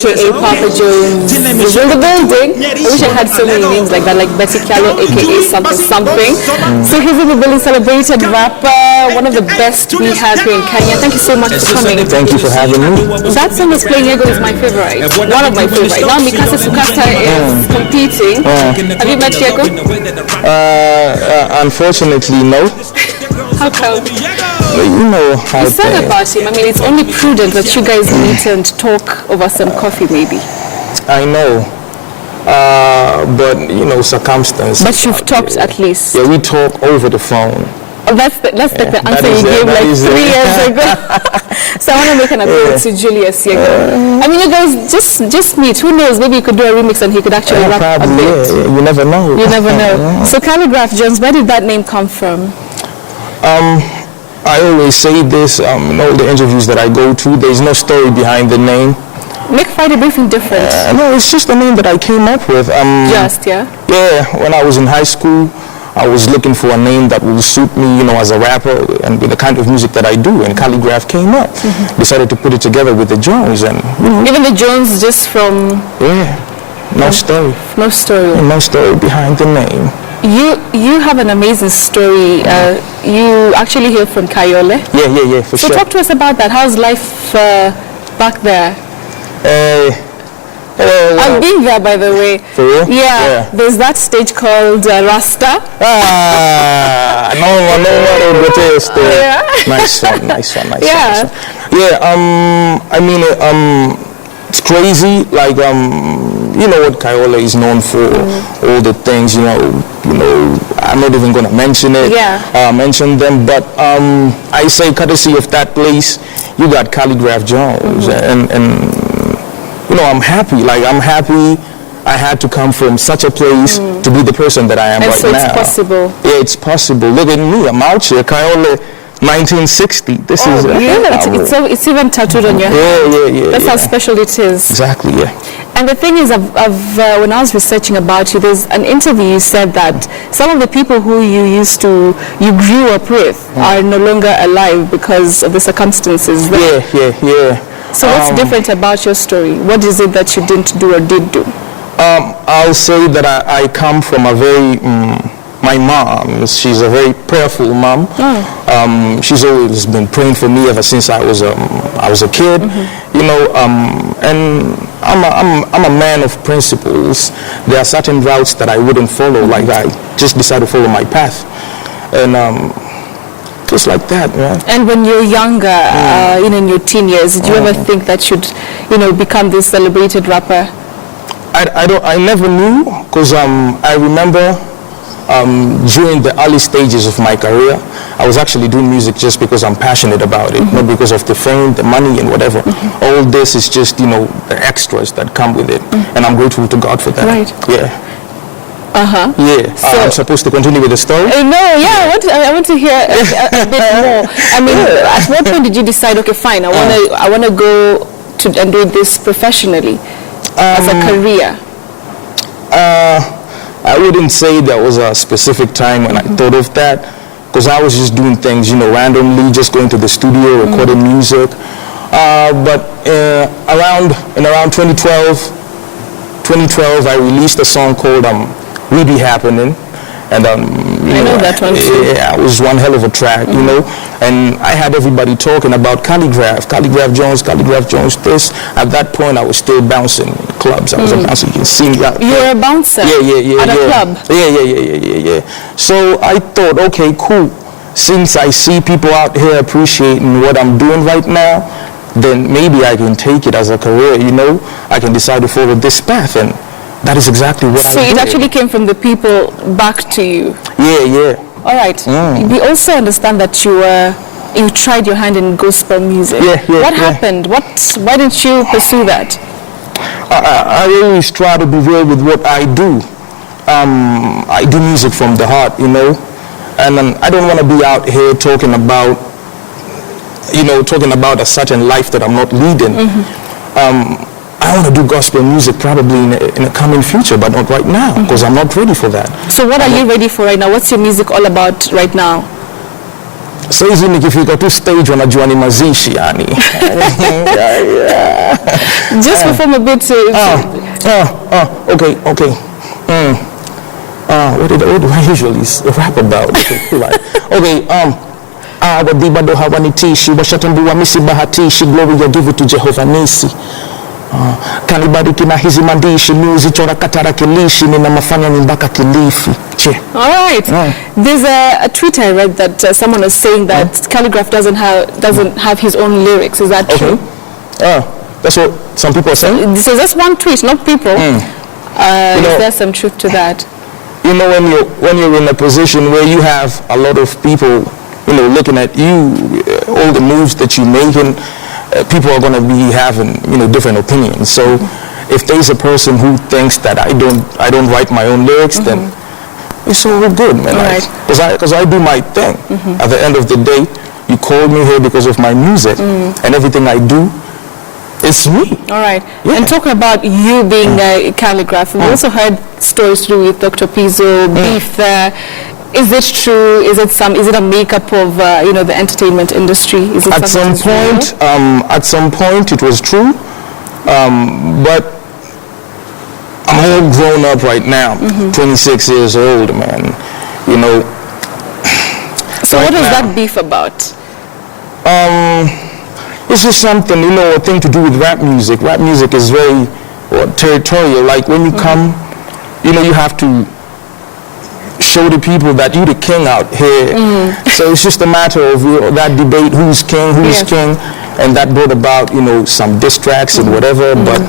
aka Papa Jones is in the building. I wish I had so many names like that, like Betty Callow, aka something something. So he's in the building, celebrated rapper, one of the best we have here in Kenya. Thank you so much for coming. Thank you for having me. That song is playing Ego is my favorite, one of my favorite. Now Mikasa Sukasa is competing. Have you met Ego? Unfortunately, no. How come? You know how You said about him. I mean, it's only prudent that you guys meet and talk over some coffee, maybe. I know, but you know, circumstances. But you've talked at least. Yeah, we talk over the phone. Oh, that's the answer you gave like 3 years ago. So I want to make an appeal to Julius Yego. I mean, you guys just meet. Who knows? Maybe you could do a remix and he could actually rap probably, a bit. Yeah, you never know. You never know. So Khaligraph Jones, where did that name come from? I always say this in all the interviews that I go to. There's no story behind the name. Make Friday Briefing different. No, it's just a name that I came up with. Yeah? Yeah, when I was in high school, I was looking for a name that will suit me, you know, as a rapper and with the kind of music that I do. And Khaligraph came up. Decided to put it together with the Jones, and you know. Even the Jones, just from. Yeah, no story. No story. No story behind the name. You have an amazing story. You actually hail from Kayole. Yeah, for sure. So talk to us about that. How's life back there? I've been there, by the way. For real? Yeah. There's that stage called Rasta. No, Yeah. Nice one. Yeah. Yeah, I mean, it's crazy, like, you know what Kayole is known for, all the things, you know, I'm not even going to mention it, mention them, but I say courtesy of that place, you got Khaligraph Jones, and you know, I'm happy I had to come from such a place to be the person that I am and right so now. It's possible. Yeah, it's possible. Look at me, I'm out here, Kayole, 1960. This is it's even tattooed on your hand. Yeah. That's how special it is. Exactly, yeah. And the thing is, when I was researching about you, there's an interview you said that some of the people who you grew up with are no longer alive because of the circumstances. Yeah. So what's different about your story? What is it that you didn't do or did do? I'll say that I come from a very, my mom, she's a very prayerful mom. She's always been praying for me ever since I was a kid, you know, and I'm a man of principles. There are certain routes that I wouldn't follow, like I just decided to follow my path, and just like that, man. And when you're younger, in your teen years, did you ever think that you'd, become this celebrated rapper? I never knew, because I remember during the early stages of my career, I was actually doing music just because I'm passionate about it, not because of the fame, the money, and whatever. All this is just, the extras that come with it, and I'm grateful to God for that. Right. Yeah. Yeah. So I'm supposed to continue with the story? I want to hear a bit more. I mean, at what point did you decide, okay, fine, I want to go to and do this professionally as a career? I wouldn't say there was a specific time when I thought of that, because I was just doing things, randomly, just going to the studio, recording music. But around 2012, I released a song called "We Be Happening," and I know that one too. Yeah, it was one hell of a track, and I had everybody talking about Khaligraph Jones. This at that point, I was still bouncing in clubs. I was a bouncer. You can see me out. You were a bouncer. Yeah. At a club. Yeah. So I thought, okay, cool. Since I see people out here appreciating what I'm doing right now, then maybe I can take it as a career. I can decide to follow this path, and that is exactly what I did. So it actually came from the people back to you? Yeah. All right. We also understand that you tried your hand in gospel music. Yeah. What happened? Why didn't you pursue that? I always try to be real with what I do. I do music from the heart, and I don't want to be out here talking about a certain life that I'm not leading. I want to do gospel music probably in a coming future, but not right now, because I'm not ready for that. So what are you ready for right now? What's your music all about right now? Saizi nikifika tu stage wanajua ni mazishi yani. Just perform a bit. Okay. What do I usually rap about? Okay, wadiba do hawanitishi, washatambua misi bahatishi, glory ya give it to Jehovah Nisi. Kanibariki na hizi mandishi, muzi chora katarakilishi, nina mafanya ni mpaka Kilifi. All right. There's a tweet I read that someone was saying that Khaligraph doesn't have his own lyrics. Is that true? That's what some people are saying. So that's one tweet, not people. Is there some truth to that? You know, when you're in a position where you have a lot of people, looking at you, all the moves that you make, and people are going to be having, different opinions. So if there's a person who thinks that I don't write my own lyrics, then it's all good, man. Because I do my thing. At the end of the day, you called me here because of my music, and everything I do, it's me. All right. Yeah. And talking about you being a Khaligraph, we also heard stories to do with Dr. Pizzo, beef there. Is it true? Is it a makeup of the entertainment industry? Is it at some point it was true, but I'm all grown up right now, 26 years old, man. So what is that beef about? It's just something, a thing to do with rap music. Rap music is very territorial. Like when you come, you have to show the people that you're the king out here. So it's just a matter of that debate, who's king, and that brought about, some diss tracks and whatever. But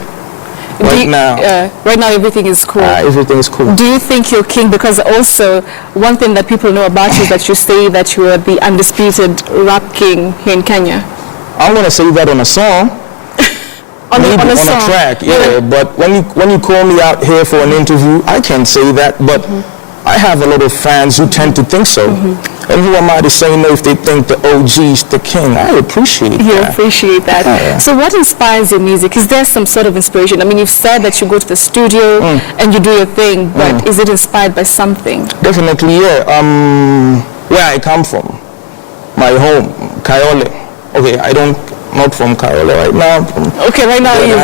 right now everything is cool. Everything is cool. Do you think you're king? Because also one thing that people know about you is that you say that you are the undisputed rap king here in Kenya. I'm gonna say that on a song. on a track, yeah. But when you call me out here for an interview, I can't say that. But I have a lot of fans who tend to think so. And who am I to say no if they think the OG's the king? I appreciate that. You appreciate that. Yeah. So what inspires your music? Is there some sort of inspiration? I mean, you've said that you go to the studio and you do your thing, but is it inspired by something? Definitely, yeah. Where I come from, my home, Kayole. Okay, not from Kayole right now. Okay, right now but you've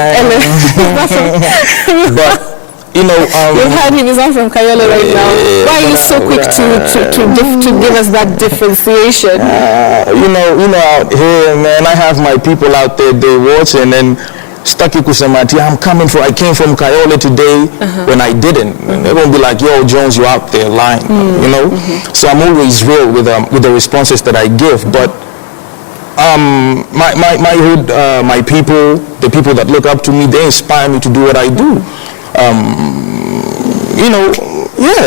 heard him, he's not from Kayole right now. Why are you so quick to give us that differentiation? Out here, man, I have my people out there, they watching, and Staki Kusamati, I came from Kayole today when I didn't. And they won't be like, yo, Jones, you're out there lying, So I'm always real with the responses that I give, but my hood, my people, the people that look up to me, they inspire me to do what I do.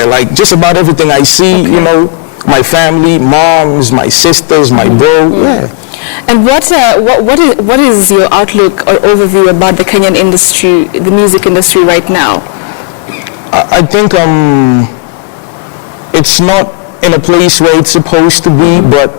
Like just about everything I see, my family, moms, my sisters, my bro, And what is your outlook or overview about the Kenyan industry, the music industry right now? I think it's not in a place where it's supposed to be, but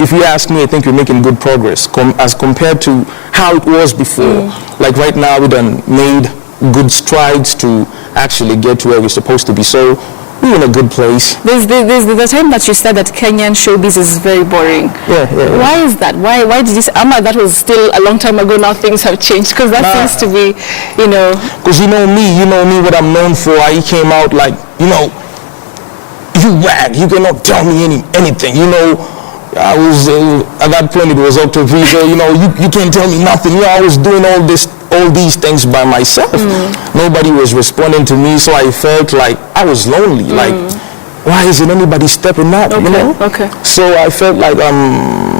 if you ask me, I think we're making good progress as compared to how it was before. Like right now, we done made good strides to actually get to where we're supposed to be. So we're in a good place. There's the time that you said that Kenyan showbiz is very boring. Yeah. Why is that? Why did you say, that was still a long time ago, now things have changed? Because that seems to be, Because you know me, what I'm known for. I came out like, you wag, you cannot tell me anything, I was, at that point it was Dr. Pizzo, you can't tell me nothing. I was doing all these things by myself. Nobody was responding to me, so I felt like I was lonely. Like, why isn't anybody stepping up, Okay. So I felt like,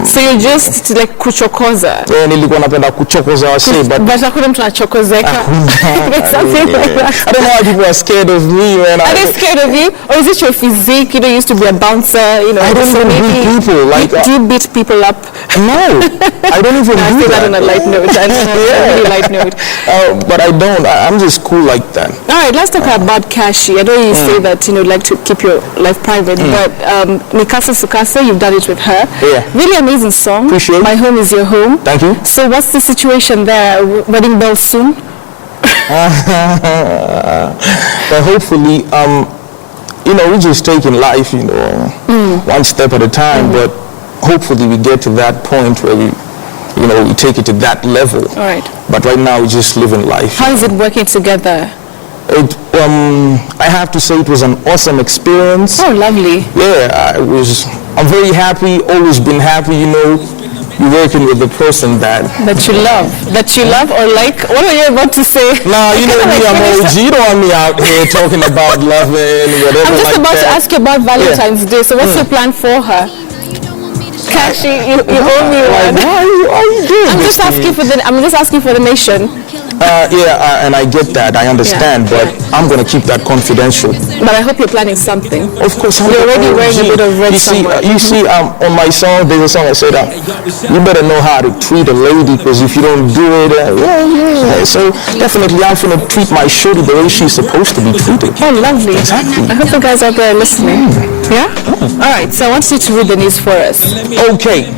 So you're just like kuchokoza? Yeah, nilikuwa napenda kuchokoza wase, but hakuna mtu anachokozeka. Something like that. I don't know why people are scared of me, man. Are they scared of you? Or is it your physique? You used to be a bouncer, I don't even beat people. Like, do you beat people up? No, I don't even do I feel that on a light note. I know, a really light note. But I don't. I'm just cool like that. All right, let's talk about Kashi. I know you say that, like to keep your life private, but Mikasa Sukasa, you've done it with her. Yeah. Really amazing song. Appreciate. My Home Is Your Home. Thank you. So what's the situation there? Wedding bells soon? But hopefully, we're just taking life, one step at a time. But hopefully we get to that point where we take it to that level. All right. But right now, we're just living life. How is it working together? I have to say it was an awesome experience. Oh, lovely. Yeah, I'm very happy, always been happy, you're working with the person that you love, or like, what are you about to say? Nah, you know me, I'm OG. You don't want me out here talking about loving, whatever. I'm just about to ask you about Valentine's Day. So what's your plan for her? Kashi, you owe me one. Why are you doing I'm just asking for the nation. And I get that, I understand, but I'm going to keep that confidential. But I hope you're planning something. Of course, you're already wearing a bit of red somewhere. You see, on my song, there's a song I said, you better know how to treat a lady, because if you don't do it, so definitely I'm going to treat my shorty the way she's supposed to be treated. Oh, lovely. Exactly. I hope the guys out there are listening. Yeah? All right, so I want you to read the news for us. Okay.